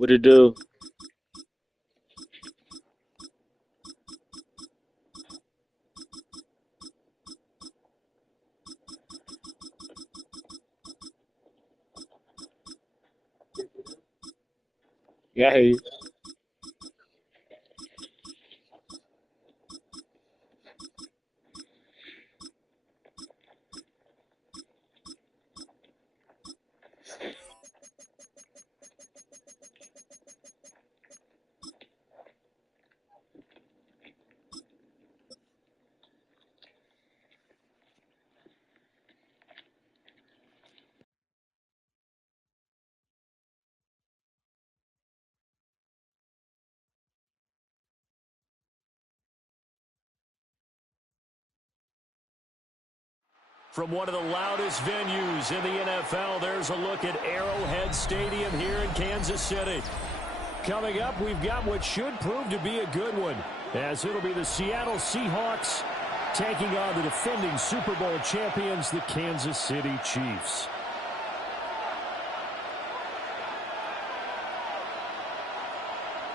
What it do? Yeah, hey. From one of the loudest venues in the NFL, there's a look at Arrowhead Stadium here in Kansas City. Coming up, we've got what should prove to be a good one, as it'll be the Seattle Seahawks taking on the defending Super Bowl champions, the Kansas City Chiefs.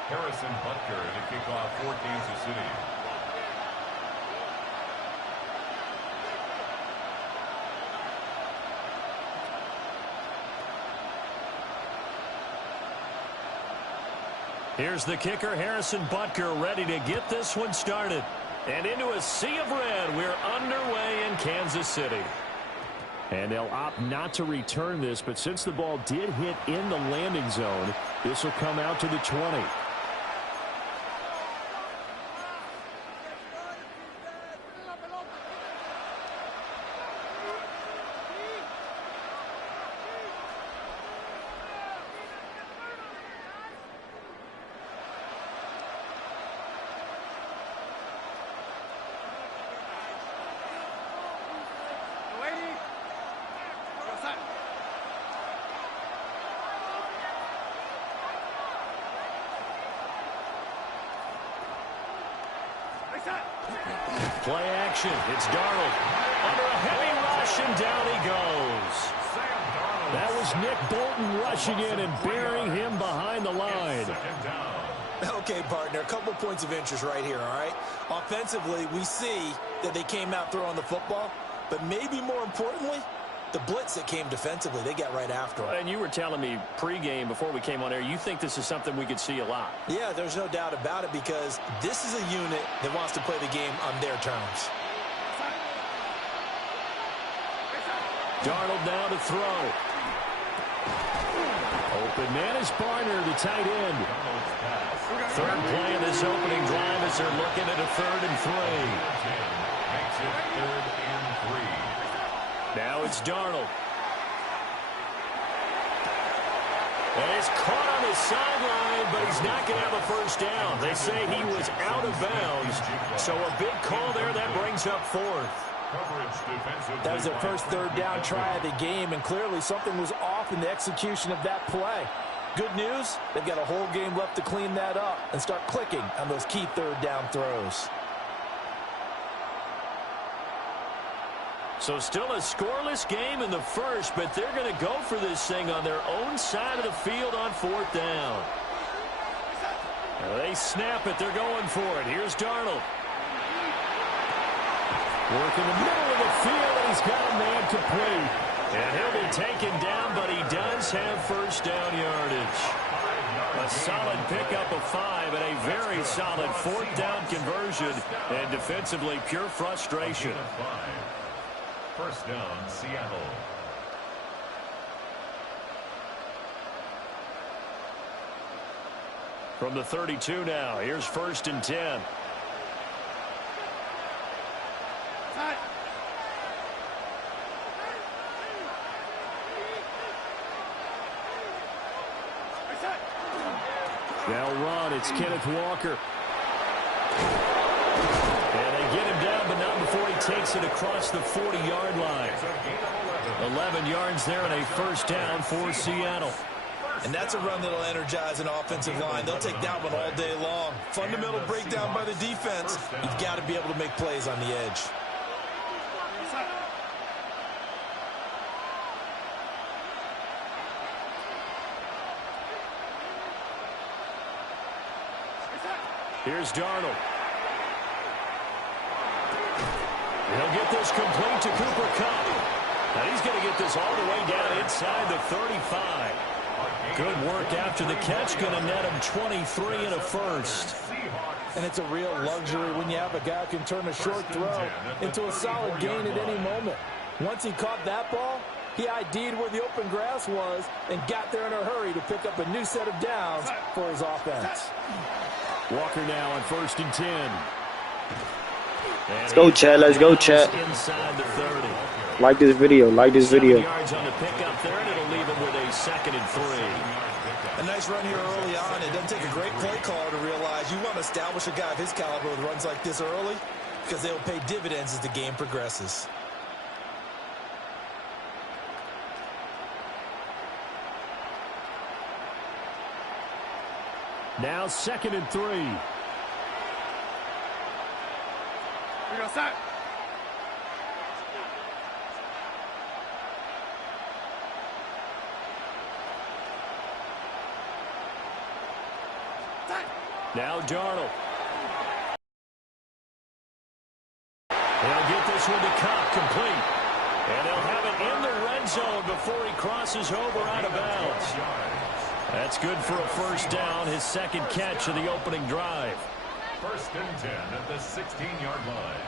Harrison Butker in the kickoff for Kansas City. Here's the kicker, Harrison Butker, ready to get this one started. And into a sea of red, we're underway in Kansas City. And they'll opt not to return this, but since the ball did hit in the landing zone, this will come out to the 20. Play action. It's Darnold. Under a heavy rush, and down he goes. That was Nick Bolton rushing in and burying him behind the line. Okay, partner, a couple points of interest right here, all right? Offensively, we see that they came out throwing the football, but maybe more importantly, the blitz that came defensively, they got right after him. And you were telling me pregame before we came on air, you think this is something we could see a lot. Yeah, there's no doubt about it, because this is a unit that wants to play the game on their terms. Darnold now to throw. Open man is Barner, the tight end. Third play of this opening drive as they're looking at a 3rd and 3. Makes it 3rd and 3. Now it's Darnold. And it's caught on the sideline, but he's not going to have a first down. They say he was out of bounds. So a big call there that brings up 4th. That was their first 3rd down try of the game, and clearly something was off in the execution of that play. Good news, they've got a whole game left to clean that up and start clicking on those key 3rd down throws. So still a scoreless game in the first, but they're going to go for this thing on their own side of the field on 4th down. Now they snap it. They're going for it. Here's Darnold. Work in the middle of the field, and he's got a man complete. And he'll be taken down, but he does have first down yardage. A solid pickup of 5 and a very solid 4th down conversion. And defensively, pure frustration. First down, Seattle. From the 32 now, here's 1st and 10. Now run, it's Kenneth Walker. And they get him down, but not before he takes it across the 40-yard line. 11 yards there and a first down for Seattle. And that's a run that'll energize an offensive line. They'll take that one all day long. Fundamental breakdown by the defense. You've got to be able to make plays on the edge. Here's Darnold. He'll get this complete to Cooper Kupp. And he's going to get this all the way down inside the 35. Good work after the catch. Going to net him 23 and a first. And it's a real luxury when you have a guy who can turn a short throw into a solid gain at any moment. Once he caught that ball, he ID'd where the open grass was and got there in a hurry to pick up a new set of downs for his offense. Walker now on 1st and 10. Let's go, Chad. Let's go, Chad. Inside the 30. Like this video. Like this video. 7 yards on the pickup there, and it'll leave him with a 2nd and 3. A nice run here early on. It doesn't take a great play caller to realize you want to establish a guy of his caliber with runs like this early because they'll pay dividends as the game progresses. Now 2nd and 3. We go set. Now Darnold. He'll get this one to Kupp, complete. And they'll have it in the red zone before he crosses over out of bounds. That's good for a first down, his 2nd catch of the opening drive. 1st and 10 at the 16-yard line.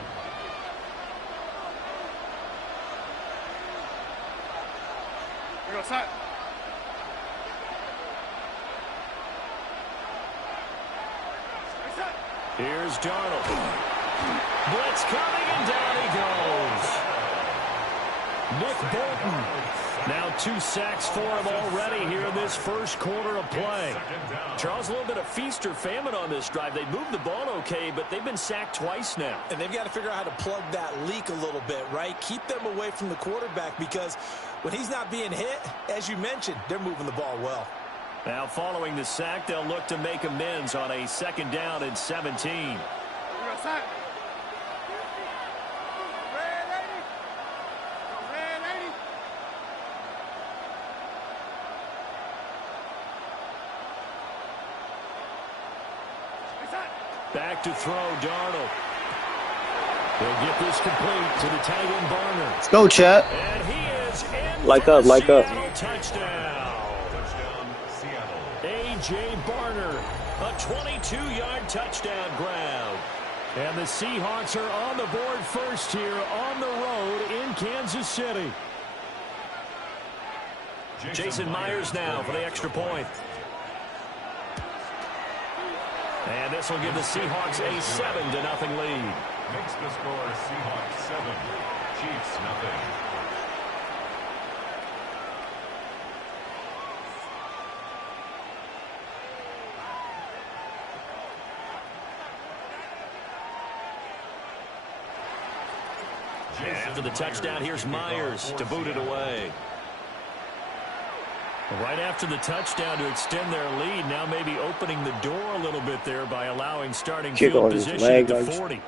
We go set. Here's Darnold. Blitz coming, and down he goes. Nick Bolton. Now 2 sacks for him already here in this first quarter of play. Charles, a little bit of feast or famine on this drive. They moved the ball okay, but they've been sacked twice now. And they've got to figure out how to plug that leak a little bit, right? Keep them away from the quarterback because when he's not being hit, as you mentioned, they're moving the ball well. Now following the sack, they'll look to make amends on a 2nd down and 17. We go set. Back to throw, Darnold. He'll get this complete to the tight end Barner. Let's go, Chad. And he is in Like for up, the like up. Seattle touchdown. Seattle. A.J. Barner, a 22-yard touchdown grab. And the Seahawks are on the board first here on the road in Kansas City. Jason Myers now for the extra point. And this will give the Seahawks a 7-0 lead. Makes the score Seahawks 7, Chiefs nothing. After the touchdown, here's Myers to boot it away. Right after the touchdown to extend their lead, now maybe opening the door a little bit there by allowing starting Kick field on his position leg, at the like 40.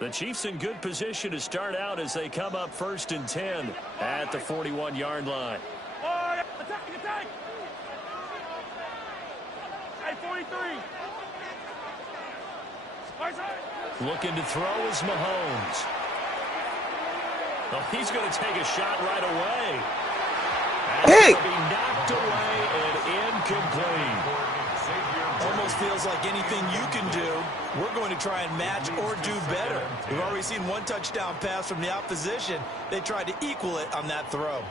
The Chiefs in good position to start out as they come up 1st and 10 at the 41-yard line. Attack! Hey, 43. Looking to throw is Mahomes. Oh, he's going to take a shot right away. That's going to be knocked away and incomplete. Almost feels like anything you can do, we're going to try and match or do better. We've already seen one touchdown pass from the opposition. They tried to equal it on that throw.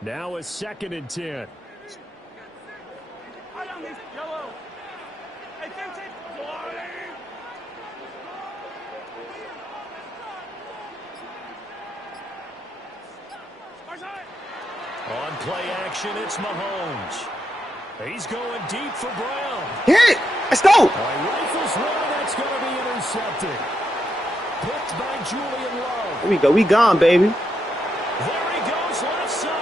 Now a 2nd and 10. Yellow. Hey, 15. On play action, it's Mahomes. He's going deep for Brown. Hit! Let's go! Rifles one, that's going to be intercepted. Picked by Julian Love. Here we go. We gone, baby. There he goes left side.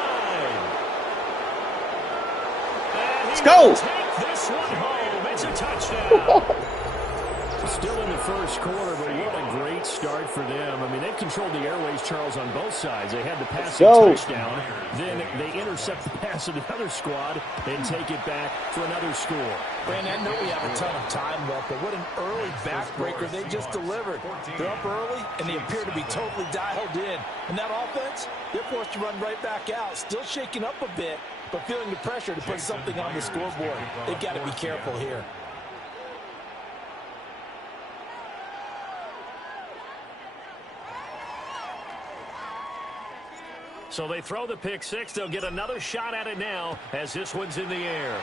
go. Take this one home. It's a touchdown. Still in the first quarter, but what a great start for them. I mean, they've controlled the airways, Charles, on both sides. They had the passing touchdown. Then they intercept the pass of the other squad and take it back for another score. Brandon, I know we have a ton of time left, but what an early backbreaker they just delivered. They're up early, and they appear to be totally dialed in. And that offense, they're forced to run right back out, still shaking up a bit, but feeling the pressure to put something on the scoreboard. They've got to be careful here. So they throw the pick six. They'll get another shot at it now as this one's in the air.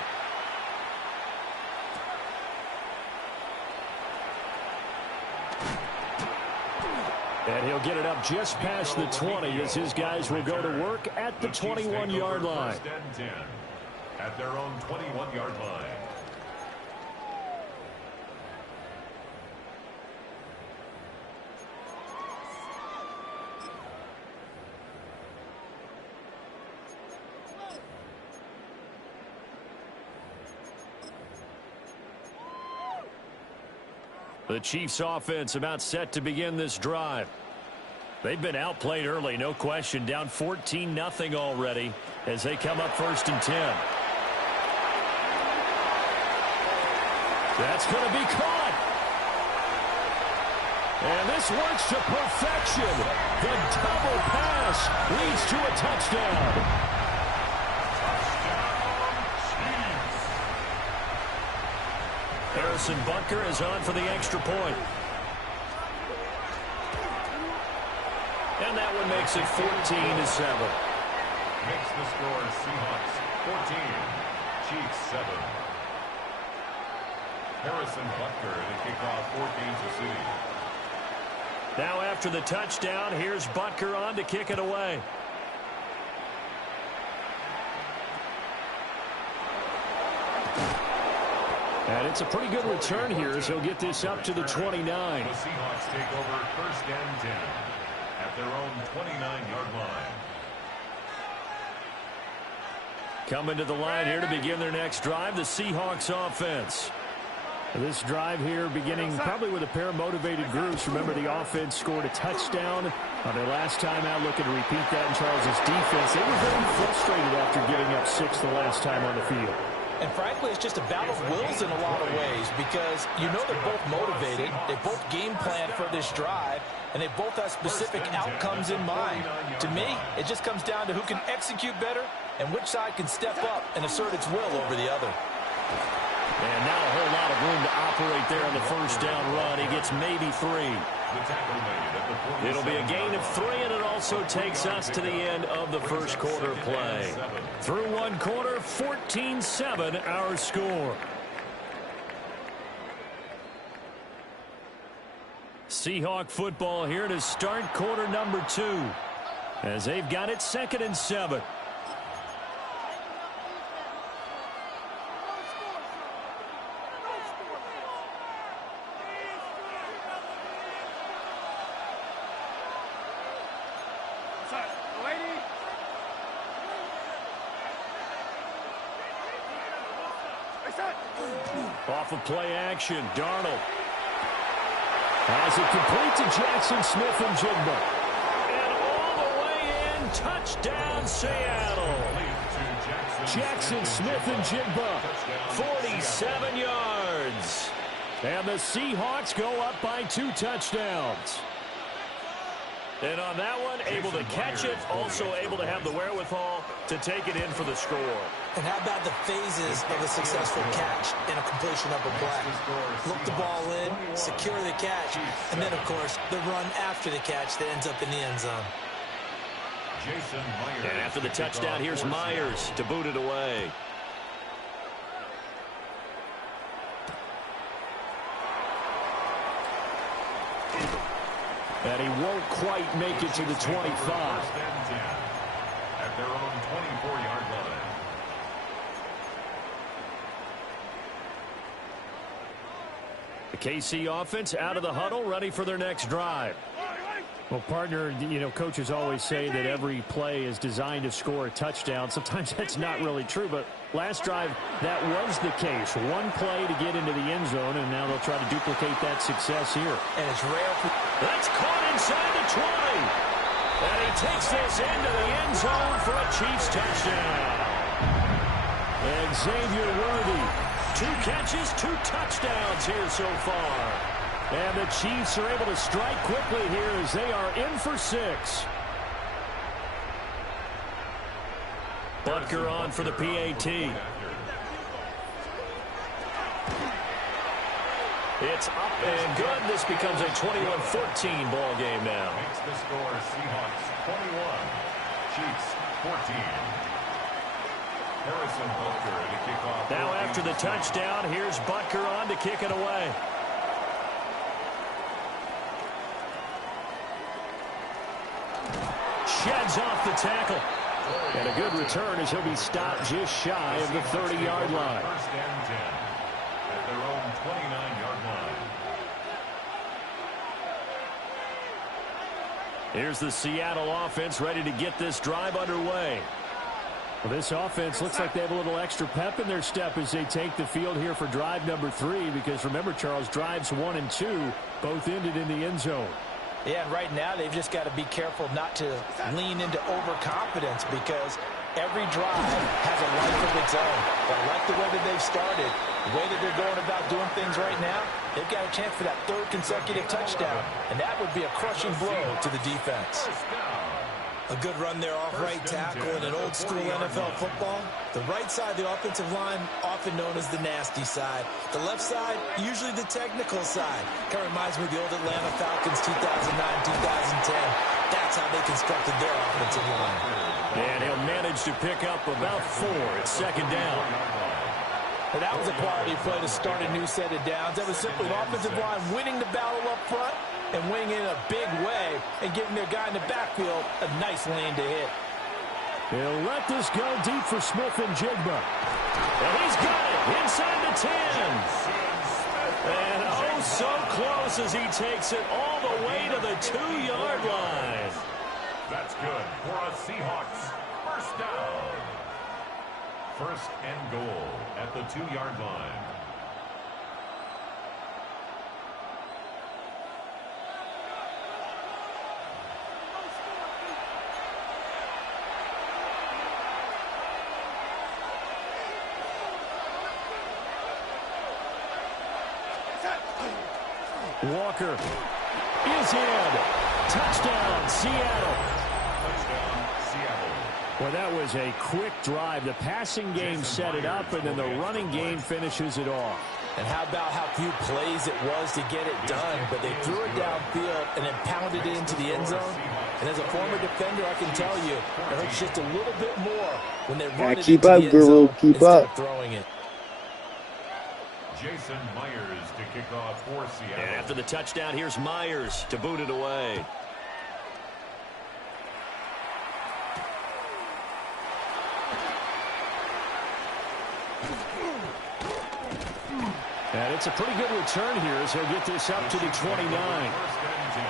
And he'll get it up just past the 20 as his guys will go to work at the 21-yard line. First and 10 at their own 21-yard line. The Chiefs offense about set to begin this drive. They've been outplayed early, no question. Down 14-0 already as they come up first and 10. That's going to be caught. And this works to perfection. The double pass leads to a touchdown. Harrison Butker is on for the extra point. And that one makes it 14-7. Makes the score Seahawks 14, Chiefs 7. Harrison Butker to kick off for Kansas City. Now after the touchdown, here's Butker on to kick it away. And it's a pretty good return here as he'll get this up to the 29. The Seahawks take over first and 10 at their own 29-yard line. Coming to the line here to begin their next drive, the Seahawks offense. This drive here beginning probably with a pair of motivated groups. Remember, the offense scored a touchdown on their last time out, looking to repeat that in Charles's defense. They were very frustrated after giving up 6 the last time on the field. And frankly, it's just a battle of wills in a lot of ways because you know they're both motivated, they both game plan for this drive, and they both have specific outcomes in mind. To me, it just comes down to who can execute better and which side can step up and assert its will over the other. And now a whole lot of room to operate there on the first down run. He gets maybe 3. It'll be a gain of 3, and it also takes us to the end of the first quarter play. Through one quarter, 14-7 our score. Seahawk football here to start quarter number 2 as they've got it 2nd and 7. Off of play action, Darnold has it complete to Jackson Smith-Njigba. And all the way in, touchdown Seattle. Jackson Smith-Njigba, 47 yards. And the Seahawks go up by 2 touchdowns. And on that one, able to catch it, also able to have the wherewithal to take it in for the score. And how about the phases of a successful catch and a completion of a play? Look the ball in, secure the catch, and then, of course, the run after the catch that ends up in the end zone. And after the touchdown, here's Myers to boot it away. And he won't quite make it to the 25. At their own 24-yard line. The KC offense out of the huddle, ready for their next drive. Well, partner, you know, coaches always say that every play is designed to score a touchdown. Sometimes that's not really true, but last drive, that was the case. One play to get into the end zone, and now they'll try to duplicate that success here. And it's rare. That's caught inside the 20. And he takes this into the end zone for a Chiefs touchdown. And Xavier Worthy, 2 catches, 2 touchdowns here so far. And the Chiefs are able to strike quickly here as they are in for 6. Butker on for the PAT. It's up and good. This becomes a 21-14 ball game now. Makes the score Seahawks 21, Chiefs 14. Harrison Butker to kick off. Now after the touchdown, here's Butker on to kick it away. Sheds off the tackle. And a good return as he'll be stopped just shy of the 30-yard line. First and 10 at their own 29-yard line. Here's the Seattle offense ready to get this drive underway. Well, this offense looks like they have a little extra pep in their step as they take the field here for drive number 3, because remember, Charles, drives 1 and 2 both ended in the end zone. Yeah, and right now they've just got to be careful not to lean into overconfidence, because every drive has a life of its own. But I like the way that they've started, the way that they're going about doing things right now. They've got a chance for that 3rd consecutive touchdown, and that would be a crushing blow to the defense. A good run there off right tackle in an old-school NFL football. The right side of the offensive line, often known as the nasty side. The left side, usually the technical side. Kind of reminds me of the old Atlanta Falcons 2009-2010. That's how they constructed their offensive line. And he'll manage to pick up about 4 at 2nd down. And that was a quality play to start a new set of downs. That was simply the offensive line winning the battle up front and winning in a big way and giving their guy in the backfield a nice lane to hit. He'll let this go deep for Smith and Jigba. And he's got it inside the 10. And oh, so close as he takes it all the way to the 2-yard line. That's good for a Seahawks first down. First and goal at the 2-yard line. Walker is in. Touchdown, Seattle. Touchdown, Seattle. Well, that was a quick drive. The passing game set it up, and then the running game finishes it off. And how about how few plays it was to get it done, but they threw it downfield and then pounded it into the end zone. And as a former defender, I can tell you, it hurts just a little bit more when they run it into the end zone instead of throwing it. Jason Myers to kick off for Seattle. And after the touchdown, here's Myers to boot it away. And it's a pretty good return here as he'll get this up to the 29. First and 10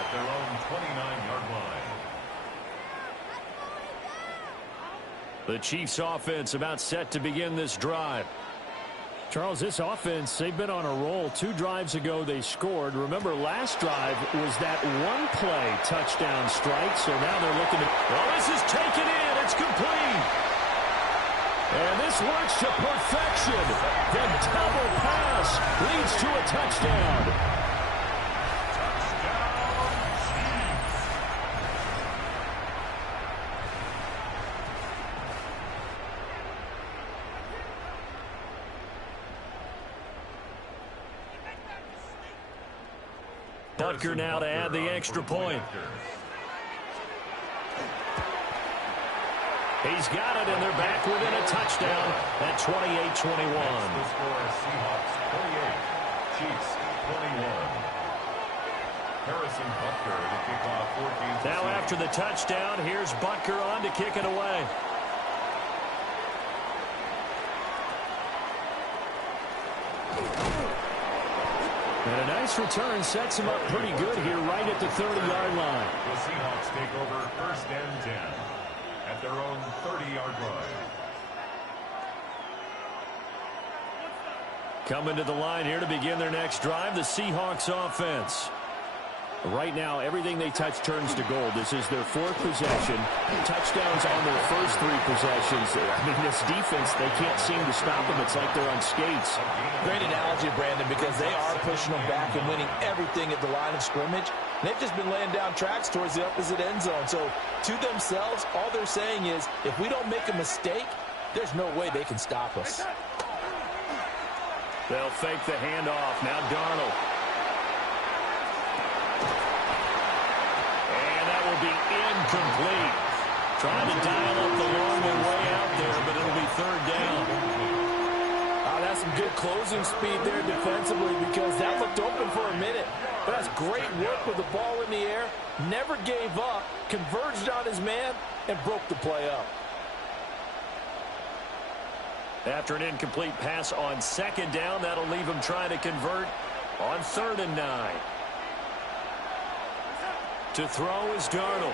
at their own 29-yard line. The Chiefs offense about set to begin this drive. Charles, this offense, they've been on a roll. 2 drives ago they scored. Remember, last drive was that 1-play touchdown strike, so now they're looking to... Well, this is taken in. It's complete. And this works to perfection. The double pass leads to a touchdown. Butker now to add the extra point. He's got it, and they're back within a touchdown at 28-21. The score is Seahawks 28, Chiefs 21. Harrison Butker to kick off 14. Now after the touchdown, here's Butker on to kick it away. And a nice return sets him up pretty good here right at the 30-yard line. The Seahawks take over 1st and 10 at their own 30-yard line. Coming to the line here to begin their next drive, the Seahawks offense. Right now, everything they touch turns to gold. This is their 4th possession. Touchdowns on their first 3 possessions. I mean, this defense, they can't seem to stop them. It's like they're on skates. Great analogy, Brandon, because they are pushing them back and winning everything at the line of scrimmage. They've just been laying down tracks towards the opposite end zone. So, to themselves, all they're saying is, if we don't make a mistake, there's no way they can stop us. They'll fake the handoff. Now Darnold. And that will be incomplete. Trying to dial up the long way out there, but it'll be 3rd down. That's some good closing speed there defensively because that looked open for a minute. But that's great work with the ball in the air. Never gave up, converged on his man, and broke the play up. After an incomplete pass on 2nd down, that'll leave him trying to convert on 3rd and 9. To throw is Darnold.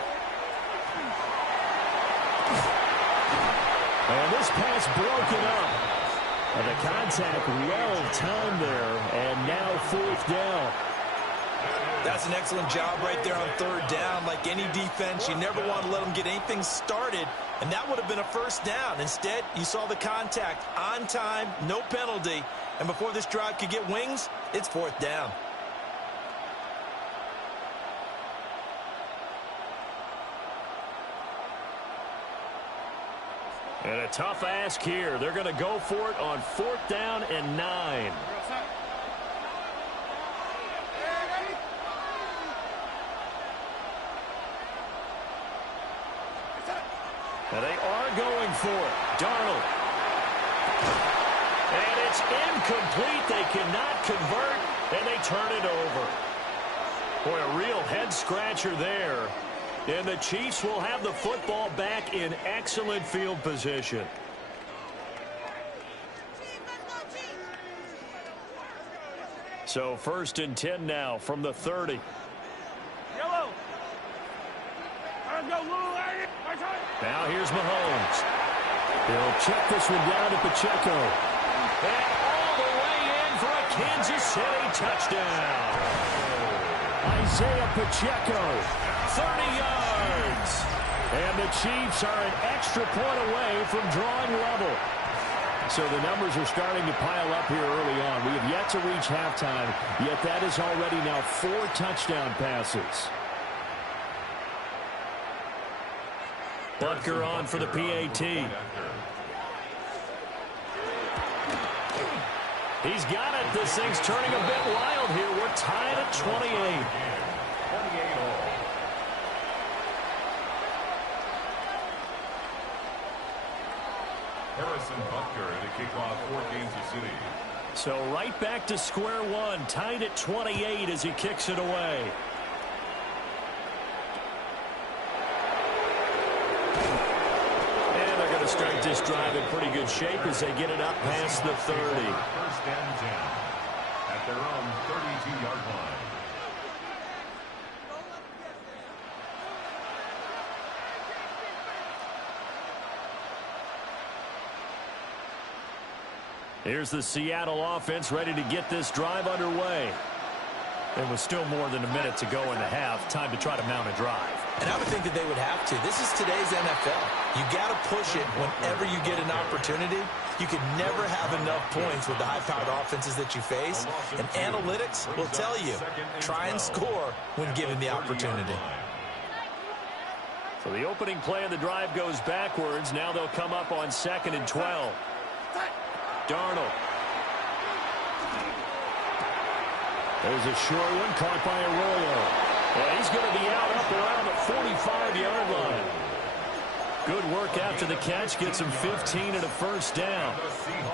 And this pass broken up. And the contact well-timed there, and now 4th down. That's an excellent job right there on 3rd down. Like any defense, you never want to let them get anything started, and that would have been a 1st down. Instead, you saw the contact on time, no penalty, and before this drive could get wings, it's 4th down. And a tough ask here. They're going to go for it on 4th down and 9. And they are going for it. Darnold. And it's incomplete. They cannot convert, and they turn it over. Boy, a real head-scratcher there. And the Chiefs will have the football back in excellent field position. So 1st and 10 now from the 30. Yellow. Now here's Mahomes. He'll check this one down to Pacheco. And all the way in for a Kansas City touchdown. Isaiah Pacheco, 30 yards. And the Chiefs are an extra point away from drawing level. So the numbers are starting to pile up here early on. We have yet to reach halftime, yet that is already now 4 touchdown passes. Butker on for the PAT. He's got it. This thing's turning a bit wild here. We're tied at 28. 28 all. Harrison Butker to kick off for Kansas City. So right back to square one, tied at 28 as he kicks it away. And they're going to start this drive in pretty good shape as they get it up past the 30. 1st and 10 at their own 32-yard line. Here's the Seattle offense ready to get this drive underway. There was still more than a minute to go in the half. Time to try to mount a drive. And I would think that they would have to. This is today's NFL. You got to push it whenever you get an opportunity. You can never have enough points with the high-powered offenses that you face. And analytics will tell you, try and score when given the opportunity. So the opening play of the drive goes backwards. Now they'll come up on 2nd and 12. Darnold. There's a short one caught by Arroyo. And he's going to be out up around the 45-yard line. Good work after the catch. Gets him 15 and a 1st down.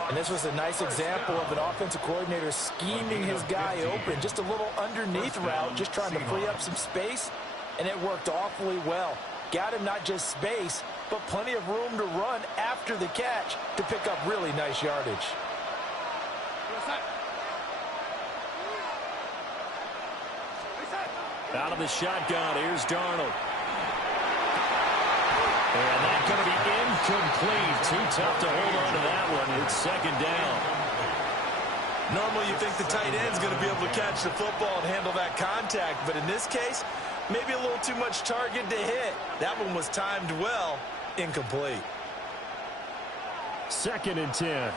And this was a nice example of an offensive coordinator scheming his guy open. Just a little underneath route, just trying to free up some space. And it worked awfully well. Got him not just space, but plenty of room to run after the catch to pick up really nice yardage. Out of the shotgun, here's Darnold. And that's going to be incomplete. Too tough to hold on to that one. It's second down. Normally you think the tight end's going to be able to catch the football and handle that contact, but in this case, maybe a little too much target to hit. That one was timed well. Incomplete. Second and 10.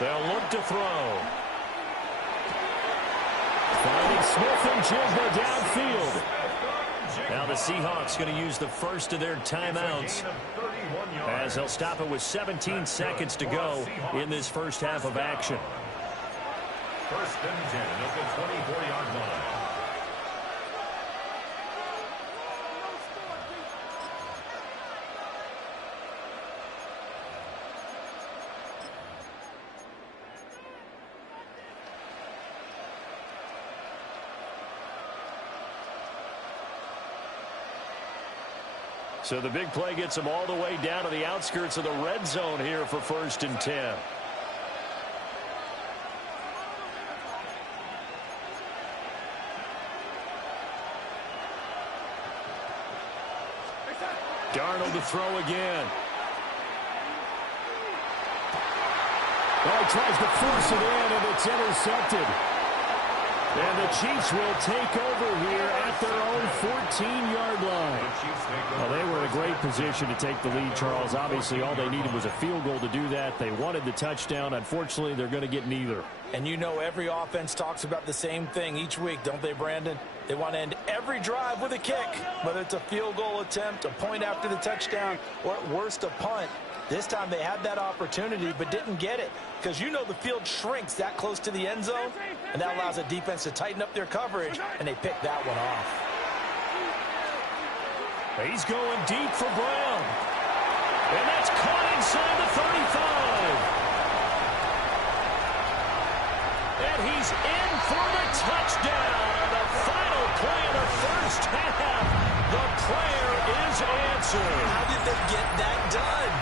They'll look to throw. Finding Smith and Jigba downfield. Now the Seahawks going to use the first of their timeouts as they'll stop it with 17 seconds to go in this first half of action. First and 10 at the 24-yard line. So the big play gets them all the way down to the outskirts of the red zone here for first and 10. Darnold to throw again. Oh, he tries to force it in, and it's intercepted. And the Chiefs will take over here at their own 14-yard line. Well, they were in a great position to take the lead, Charles. Obviously, all they needed was a field goal to do that. They wanted the touchdown. Unfortunately, they're going to get neither. And you know every offense talks about the same thing each week, don't they, Brandon? They want to end every drive with a kick, whether it's a field goal attempt, a point after the touchdown, or at worst, a punt. This time they had that opportunity but didn't get it because you know the field shrinks that close to the end zone, and that allows a defense to tighten up their coverage, and they pick that one off. He's going deep for Brown. And that's caught inside the 35. And he's in for the touchdown on the final play of the first half. The prayer is answered. How did they get that done?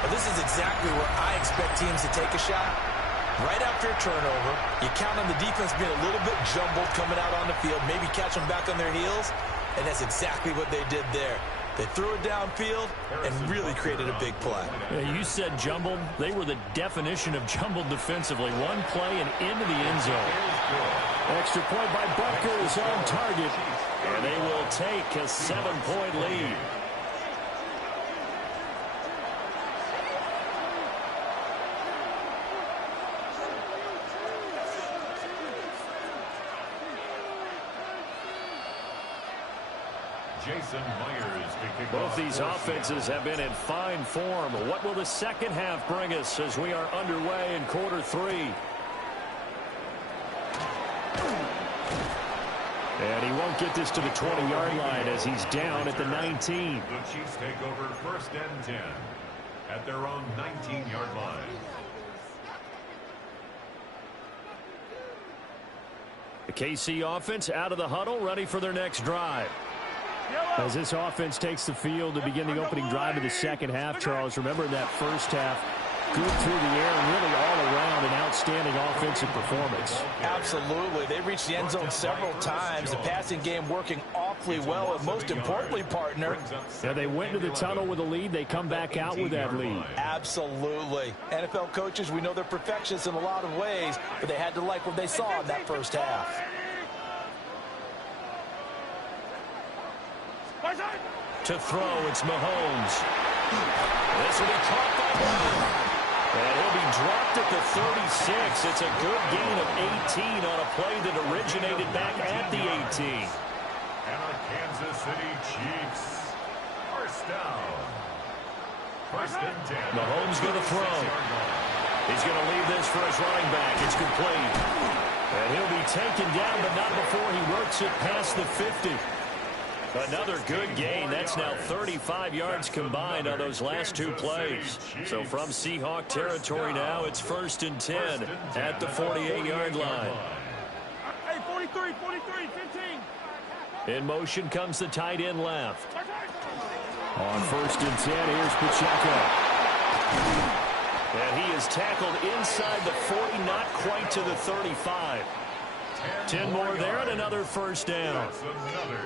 Well, this is exactly where I expect teams to take a shot. Right after a turnover, you count on the defense being a little bit jumbled coming out on the field, maybe catch them back on their heels, and that's exactly what they did there. They threw it downfield and really created a big play. Yeah, you said jumbled. They were the definition of jumbled defensively. One play and into the end zone. Extra point by Buckers on target. And they will take a 7-point lead. Both these offenses have been in fine form. What will the second half bring us as we are underway in quarter 3? And he won't get this to the 20-yard line as he's down at the 19. The Chiefs take over first and 10 at their own 19-yard line. The KC offense out of the huddle, ready for their next drive. As this offense takes the field to begin the opening drive of the second half, Charles, remember that first half, good through the air and really all around an outstanding offensive performance. Absolutely. They reached the end zone several times. The passing game working awfully well, and most importantly, partner. Yeah, they went to the tunnel with a lead. They come back out with that lead. Absolutely. NFL coaches, we know they're perfectionists in a lot of ways, but they had to like what they saw in that first half. To throw, it's Mahomes. This will be caught by Brown. And he'll be dropped at the 36. It's a good gain of 18 on a play that originated back at the 18. And our Kansas City Chiefs. First down. First and 10. Mahomes going to throw. He's going to leave this for his running back. It's complete. And he'll be taken down, but not before he works it past the 50. Another good gain. That's now 35 yards combined on those last two plays. So from Seahawk territory now, it's 1st and 10 at the 48-yard line. Hey, 43, 15. In motion comes the tight end left. On 1st and 10, here's Pacheco. And he is tackled inside the 40, not quite to the 35. 10 more there and another 1st down.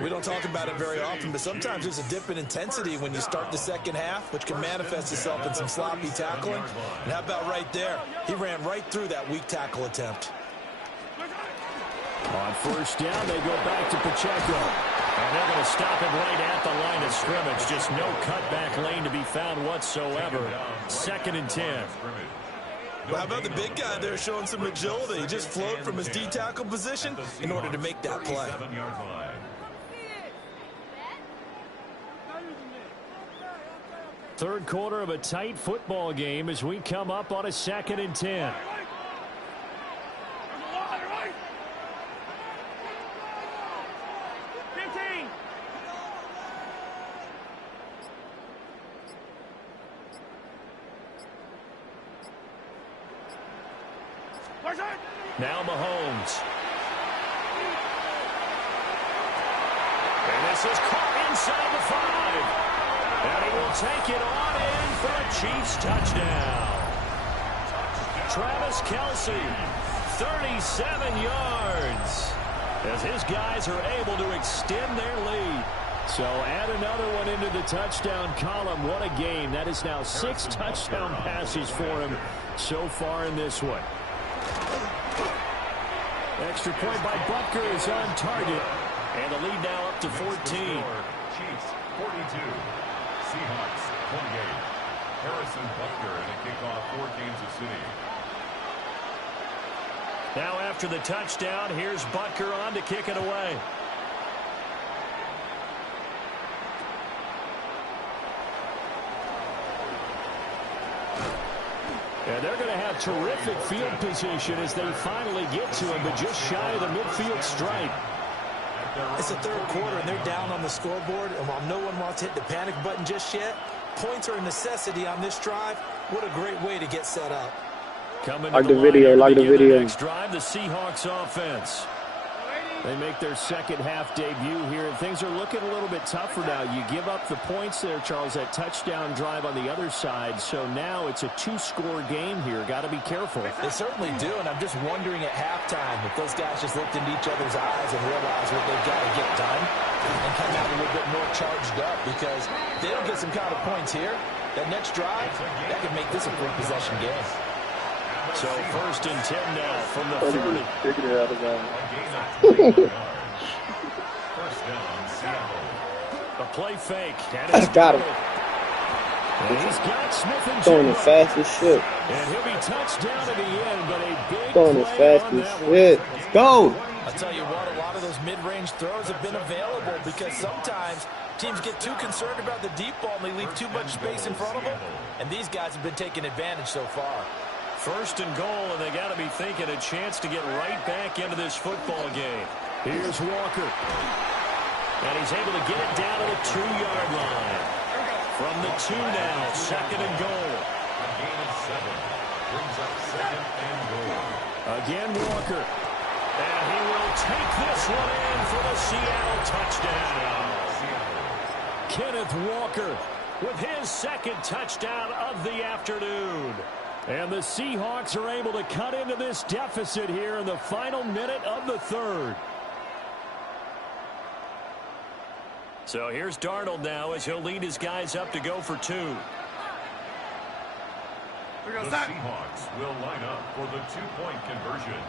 We don't talk about it very often, but sometimes there's a dip in intensity when you start the second half, which can manifest itself in some sloppy tackling. And how about right there? He ran right through that weak tackle attempt. On 1st down, they go back to Pacheco. And they're going to stop him right at the line of scrimmage. Just no cutback lane to be found whatsoever. 2nd and 10. Well, how about the big guy there showing some agility? He just flowed from his D-tackle position in order to make that play. Third quarter of a tight football game as we come up on a 2nd and 10. Now Mahomes. And this is caught inside the 5. And he will take it on in for a Chiefs touchdown. Travis Kelce, 37 yards. As his guys are able to extend their lead. So add another one into the touchdown column. What a game. That is now 6 touchdown passes for him so far in this one. Extra point by Butker is on target. And the lead now up to 14. Chiefs 42. Seahawks 28. Harrison Butker and a kickoff for Kansas City. Now after the touchdown, here's Butker on to kick it away. And they're going to have terrific field position as they finally get to him, but just shy of the midfield stripe. It's the third quarter, and they're down on the scoreboard. And while no one wants to hit the panic button just yet, points are a necessity on this drive. What a great way to get set up. Coming like the video, like the video. Next drive, the Seahawks offense. They make their second half debut here, and things are looking a little bit tougher now. You give up the points there, Charles, that touchdown drive on the other side. So now it's a 2-score game here. Got to be careful. They certainly do, and I'm just wondering at halftime if those guys just looked into each other's eyes and realized what they've got to get done and come out a little bit more charged up, because if they don't get some kind of points here, that next drive, that could make this a three-possession game. So 1st and 10 now from the 30. Figure it out about First down, Seattle. A play fake. And got him. And he's got Smith and Throwing as fast as shit. And he'll be touchdown at the end, but a big Throwing as play fast on as that shit. one. Let's go. I'll tell you what, a lot of those mid-range throws have been available because sometimes teams get too concerned about the deep ball and they leave too much space in front of them. And these guys have been taking advantage so far. 1st and goal, and they got to be thinking a chance to get right back into this football game. Here's Walker. And he's able to get it down to the 2-yard line. From the 2 now, 2nd and goal. A gain of 7. Brings up 2nd and goal. Again, Walker. And he will take this one in for the Seattle touchdown. Kenneth Walker with his 2nd touchdown of the afternoon. And the Seahawks are able to cut into this deficit here in the final minute of the 3rd. So here's Darnold now as he'll lead his guys up to go for 2. The Seahawks will line up for the 2-point conversion.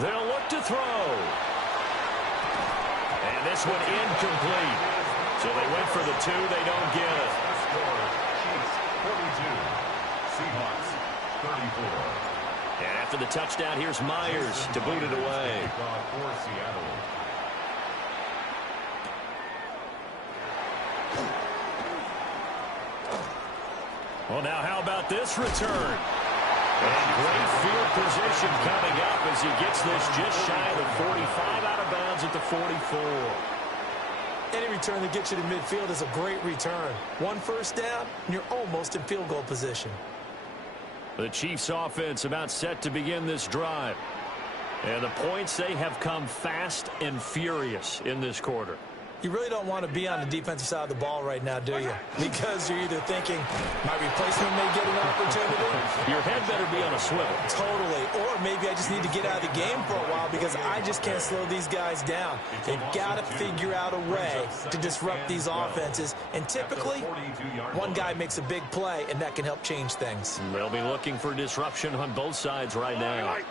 They'll look to throw. And this one incomplete. So they went for the 2. They don't get it. Score, Chiefs 42. Seahawks 34. And after the touchdown, here's Myers to boot it away. For Seattle. Well, now how about this return? And great field position coming up as he gets this just shy of the 45, out of bounds at the 44. Any return that gets you to midfield is a great return. One first down, and you're almost in field goal position. The Chiefs offense about set to begin this drive. And the points, they have come fast and furious in this quarter. You really don't want to be on the defensive side of the ball right now, do you? Because you're either thinking, my replacement may get an opportunity. Your head better be on a swivel. Totally. Or maybe I just need to get out of the game for a while because I just can't slow these guys down. They've got to figure out a way to disrupt these offenses. And typically, one guy makes a big play, and that can help change things. They'll be looking for disruption on both sides right now. Hey,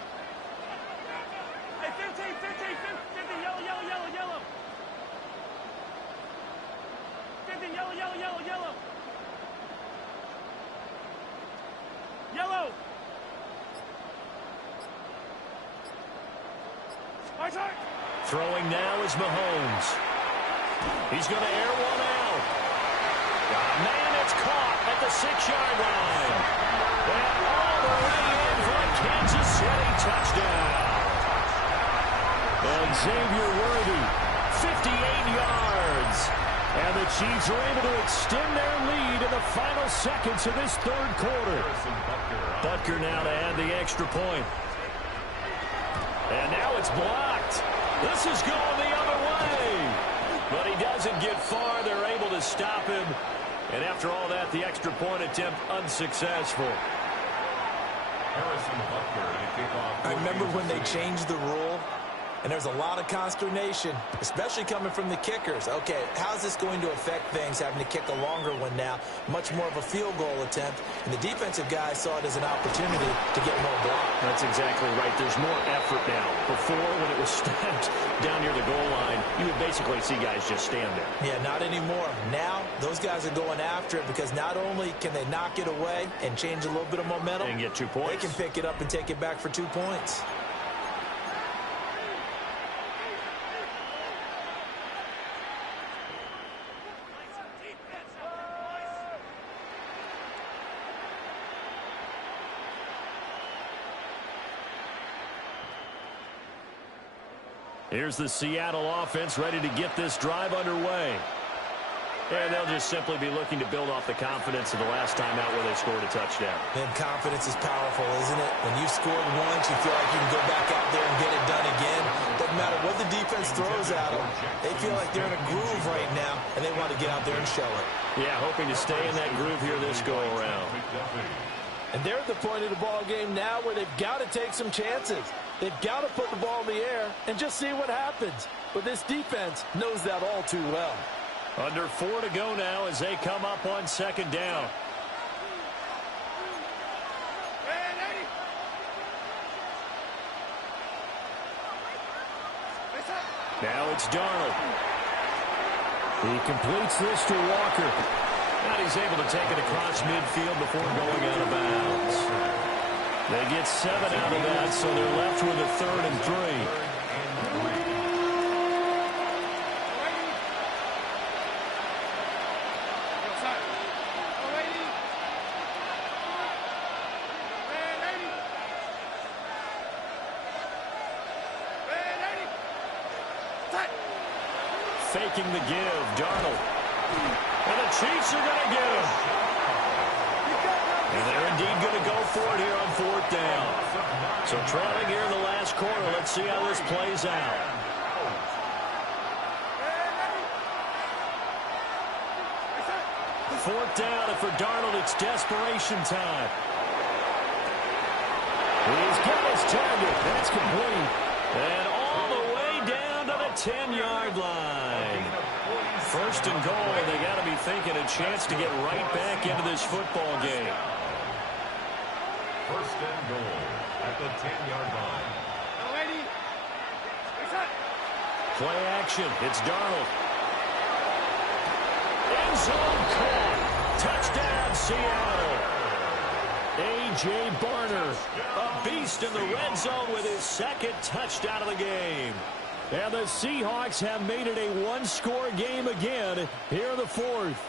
15, 50, yellow, yellow, yellow, yellow. 50, yellow, yellow, yellow, yellow. Yellow. My turn. Throwing now is Mahomes. He's going to air one out. Man, it's caught at the 6-yard line. And all the way in for a Kansas City touchdown. And Xavier Worthy, 58 yards. And the Chiefs are able to extend their lead in the final seconds of this third quarter. Butker now to add the extra point. And now it's blocked. This is going the other way. But he doesn't get far. They're able to stop him. And after all that, the extra point attempt unsuccessful. I remember when they changed the rule, and there's a lot of consternation, especially coming from the kickers. Okay, how's this going to affect things, having to kick a longer one now, much more of a field goal attempt, and the defensive guys saw it as an opportunity to get more block. That's exactly right. There's more effort now. Before, when it was stacked down near the goal line, you would basically see guys just stand there. Yeah, not anymore. Now, those guys are going after it because not only can they knock it away and change a little bit of momentum, And get 2 points. they can pick it up and take it back for 2 points. Here's the Seattle offense ready to get this drive underway. And they'll just simply be looking to build off the confidence of the last time out where they scored a touchdown. And confidence is powerful, isn't it? When you scored once, you feel like you can go back out there and get it done again. Doesn't matter what the defense throws at them. They feel like they're in a groove right now, and they want to get out there and show it. Yeah, hoping to stay in that groove here this go-around. And they're at the point of the ball game now where they've got to take some chances. They've got to put the ball in the air and just see what happens. But this defense knows that all too well. Under 4 to go now as they come up on second down. Now it's Darnold. He completes this to Walker. And he's able to take it across midfield before going out of bounds. They get 7 out of that, so they're left with a 3rd and 3. Faking the give, Darnold. And the Chiefs are going to get him. And they're indeed going to go for it here on 4th down. So trailing here in the last quarter. Let's see how this plays out. Fourth down, and for Darnold, it's desperation time. He's got his target. That's complete. And all the way down to the 10-yard line. First and goal, they got to be thinking a chance to get right back into this football game. First and goal at the 10-yard line. Play action. It's Darnold. End zone caught. Touchdown, Seattle. A.J. Barner, a beast in the red zone with his second touchdown of the game. And the Seahawks have made it a one-score game again here in the fourth.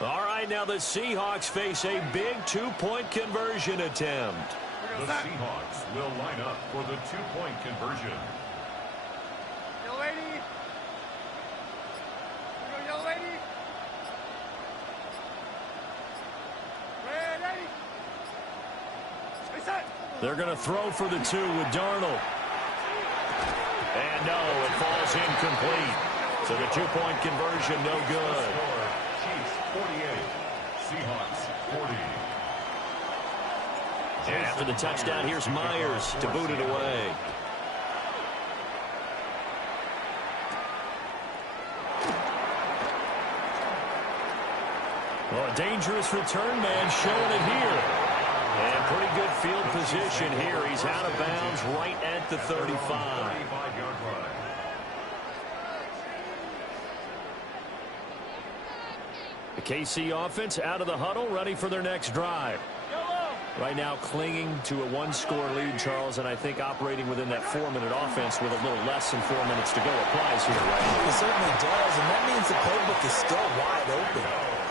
All right, now the Seahawks face a big two-point conversion attempt. The Seahawks will line up for the two-point conversion. Yellow lady. Go, yellow lady. Red lady. Stay set. They're going to throw for the two with Darnold. And no, it falls incomplete. So the two-point conversion, no good. Chiefs 48, Seahawks 40. And after the touchdown, here's Myers to boot it away. Well, a dangerous return man showing it here. And pretty good field position here. He's out of bounds right at the 35. 35-yard line. The KC offense out of the huddle, ready for their next drive. Right now clinging to a one-score lead, Charles, and I think operating within that 4-minute offense with a little less than 4 minutes to go applies here, right? It certainly does, and that means the playbook is still wide open.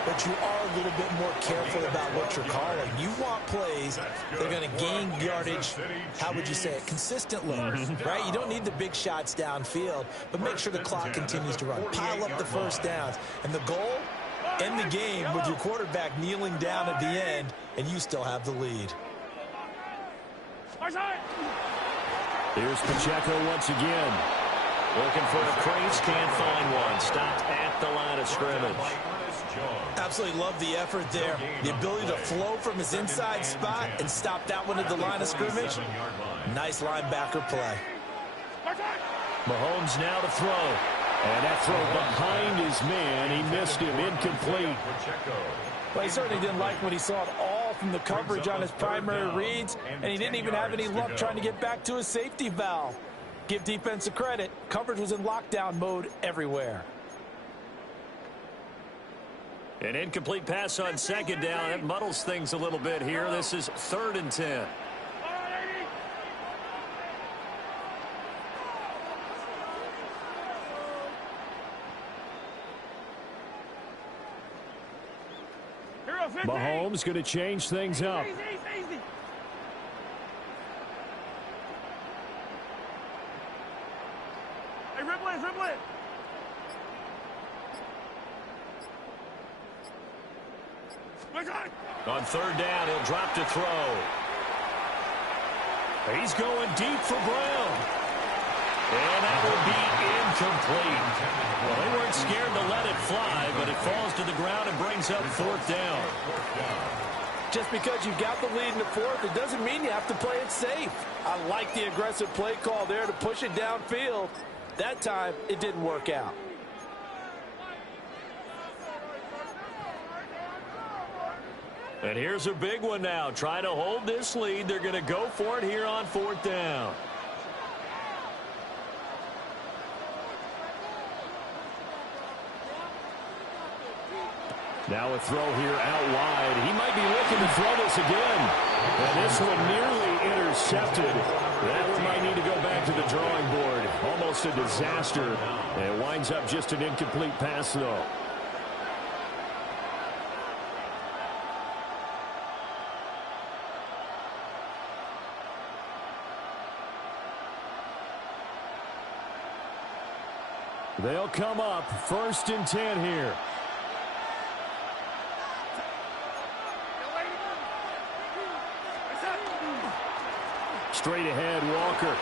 But you are a little bit more careful about what you're calling. You want plays that are going to gain yardage, how would you say it, consistently, right? You don't need the big shots downfield, but make sure the clock continues to run. Pile up the first downs. And the goal? End the game with your quarterback kneeling down at the end, and you still have the lead. Here's Pacheco once again. Looking for a crease, can't find one. Stopped at the line of scrimmage. Absolutely love the effort there. The ability to flow from his inside spot and stop that one at the line of scrimmage. Nice linebacker play. Mahomes now to throw. And that throw behind his man. He missed him. Incomplete. Well, he certainly didn't like what he saw at all from the coverage on his primary reads, and he didn't even have any luck trying to get back to his safety valve. Give defensive credit. Coverage was in lockdown mode everywhere. An incomplete pass on second down. That muddles things a little bit here. This is 3rd and 10. Mahomes going to change things up. Easy. Hey, ribble it. On 3rd down, he'll drop to throw. He's going deep for Brown. And that will be incomplete. Well, they weren't scared to let it fly, but it falls to the ground and brings up 4th down. Just because you've got the lead in the 4th, it doesn't mean you have to play it safe. I like the aggressive play call there to push it downfield. That time, it didn't work out. And here's a big one now. Trying to hold this lead. They're going to go for it here on 4th down. Now a throw here out wide. He might be looking to throw this again. And this one nearly intercepted. That one might need to go back to the drawing board. Almost a disaster. And it winds up just an incomplete pass, though. They'll come up 1st and 10 here. Straight ahead, Walker.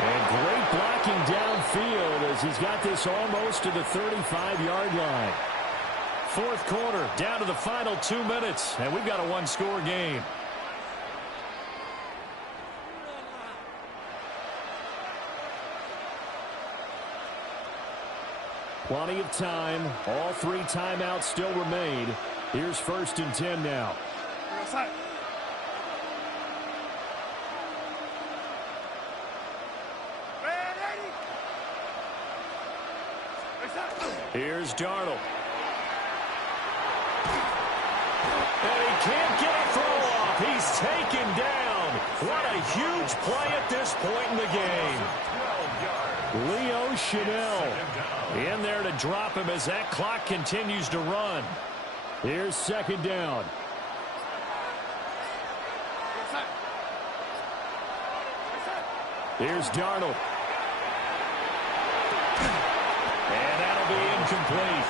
And great blocking downfield as he's got this almost to the 35-yard line. 4th quarter, down to the final 2 minutes, and we've got a one-score game. Plenty of time. All 3 timeouts still remain. Here's 1st and 10 now. Here's Darnold. And he can't get a throw off. He's taken down. What a huge play at this point in the game. Leo Chanel in there to drop him as that clock continues to run. Here's second down. Here's Darnold. And that'll be incomplete.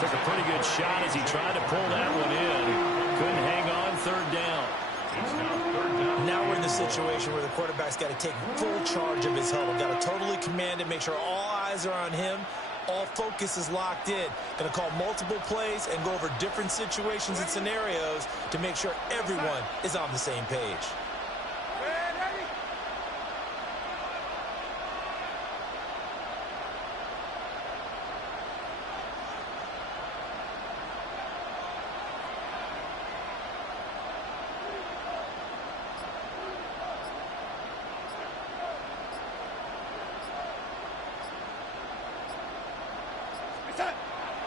Took a pretty good shot as he tried to pull that one in. Couldn't hang on, third down. Now we're in the situation where the quarterback's got to take full charge of his huddle. Got to totally command it, make sure all eyes are on him. All focus is locked in. Going to call multiple plays and go over different situations and scenarios to make sure everyone is on the same page.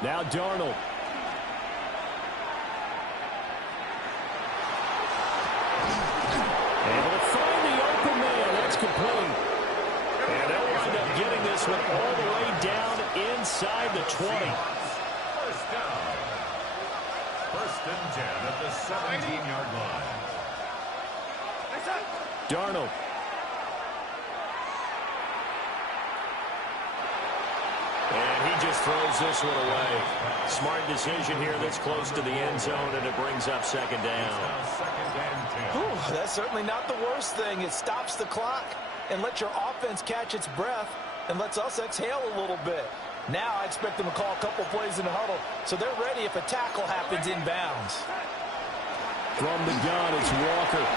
Now Darnold. Able to find the open man. That's complete. And they'll wind up getting this one all the way down inside the 20. First down. First and 10 at the 17-yard line. Darnold. And he just throws this one away. Smart decision here that's close to the end zone, and it brings up second down. Whew, that's certainly not the worst thing. It stops the clock and lets your offense catch its breath and lets us exhale a little bit. Now I expect them to call a couple plays in the huddle so they're ready if a tackle happens inbounds. From the gun, it's Walker.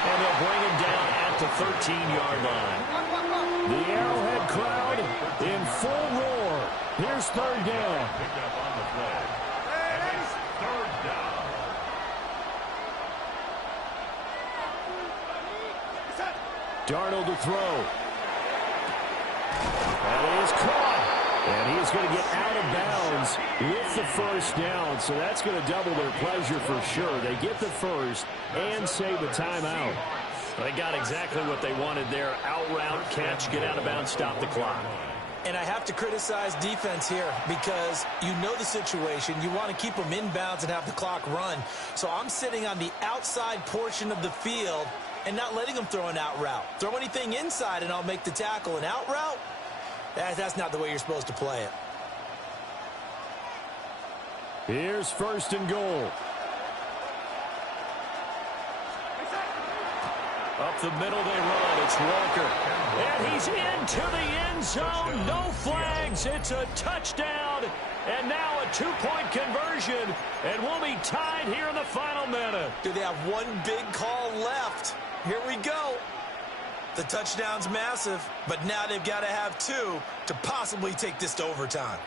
And they'll bring him down at the 13-yard line. The Arrowhead crowd in full roar. Here's third down. Pick up on the play. And it's third down. Darnold to throw. And he is caught. And he is going to get out of bounds with the first down. So that's going to double their pleasure for sure. They get the first and save the timeout. They got exactly what they wanted there. Out route, catch, get out of bounds, stop the clock. And I have to criticize defense here because you know the situation. You want to keep them inbounds and have the clock run. So I'm sitting on the outside portion of the field and not letting them throw an out route. Throw anything inside and I'll make the tackle. An out route? That's not the way you're supposed to play it. Here's first and goal. Up the middle they run. It's Walker. And he's into the end zone. No flags. It's a touchdown. And now a two-point conversion. And we'll be tied here in the final minute. Do they have one big call left? Here we go. The touchdown's massive, but now they've got to have two to possibly take this to overtime.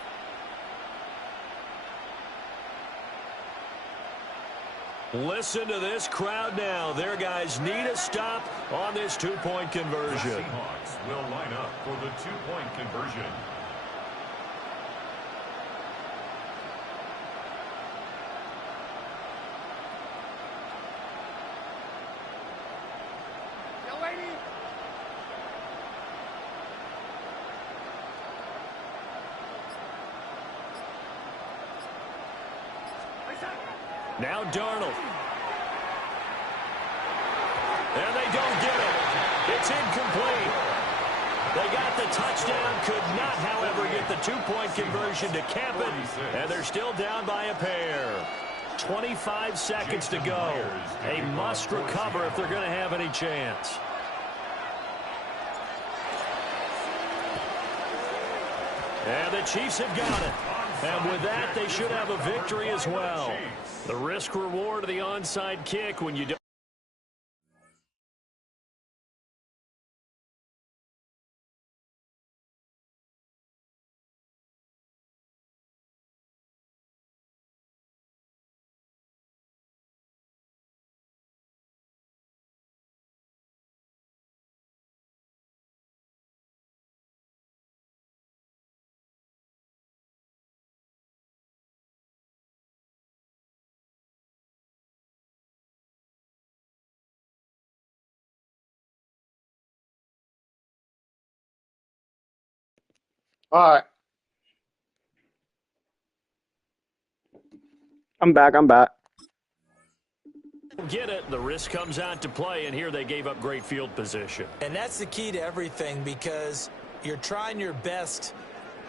Listen to this crowd now. Their guys need a stop on this two-point conversion. The Seahawks will line up for the two-point conversion. Now Darnold. And they don't get it. It's incomplete. They got the touchdown, could not, however, get the two-point conversion to cap it, and they're still down by a pair. 25 seconds to go. A must recover if they're going to have any chance. And the Chiefs have got it. And with that, they should have a victory as well. The risk-reward of the onside kick when you don't. All right. I'm back. Get it. The risk comes out to play, and here they gave up great field position. And that's the key to everything, because you're trying your best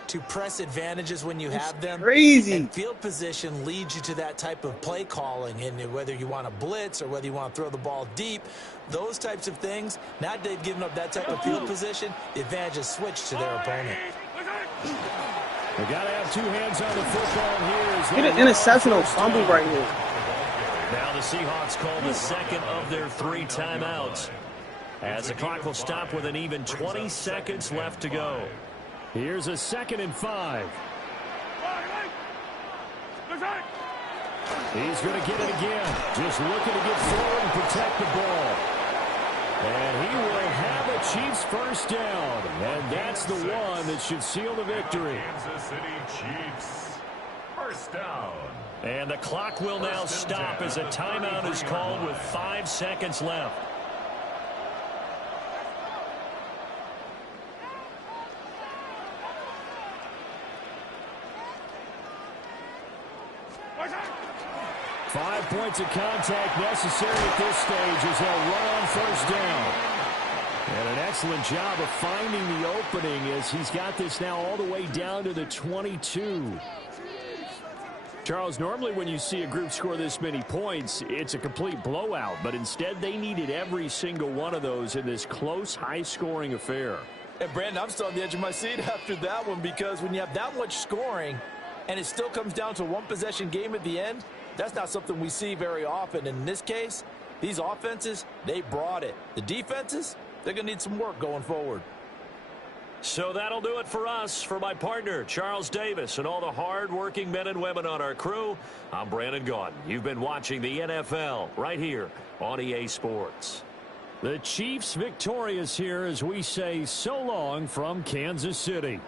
to press advantages when you have them. Crazy. And field position leads you to that type of play calling, and whether you want to blitz or whether you want to throw the ball deep, those types of things. Now that they've given up that type of field position, the advantage is switched to their opponent. They got to have two hands on the football here. Get an interception or fumble right here. Now the Seahawks call the second of their 3 timeouts, as the clock will stop with an even 20 seconds left to go. Here's a 2nd and 5. He's going to get it again. Just looking to get forward and protect the ball. And he will have a Chiefs first down. And that's the one that should seal the victory. Kansas City Chiefs. First down. And the clock will now stop as a timeout is called with 5 seconds left. Five points of contact necessary at this stage as they'll run on first down. And an excellent job of finding the opening as he's got this now all the way down to the 22. Charles, normally when you see a group score this many points, it's a complete blowout. But instead, they needed every single one of those in this close, high-scoring affair. And, Brandon, I'm still on the edge of my seat after that one, because when you have that much scoring and it still comes down to a one-possession game at the end, that's not something we see very often. And in this case, these offenses, they brought it. The defenses, they're going to need some work going forward. So that'll do it for us. For my partner, Charles Davis, and all the hard-working men and women on our crew, I'm Brandon Gaudin. You've been watching the NFL right here on EA Sports. The Chiefs victorious here as we say so long from Kansas City.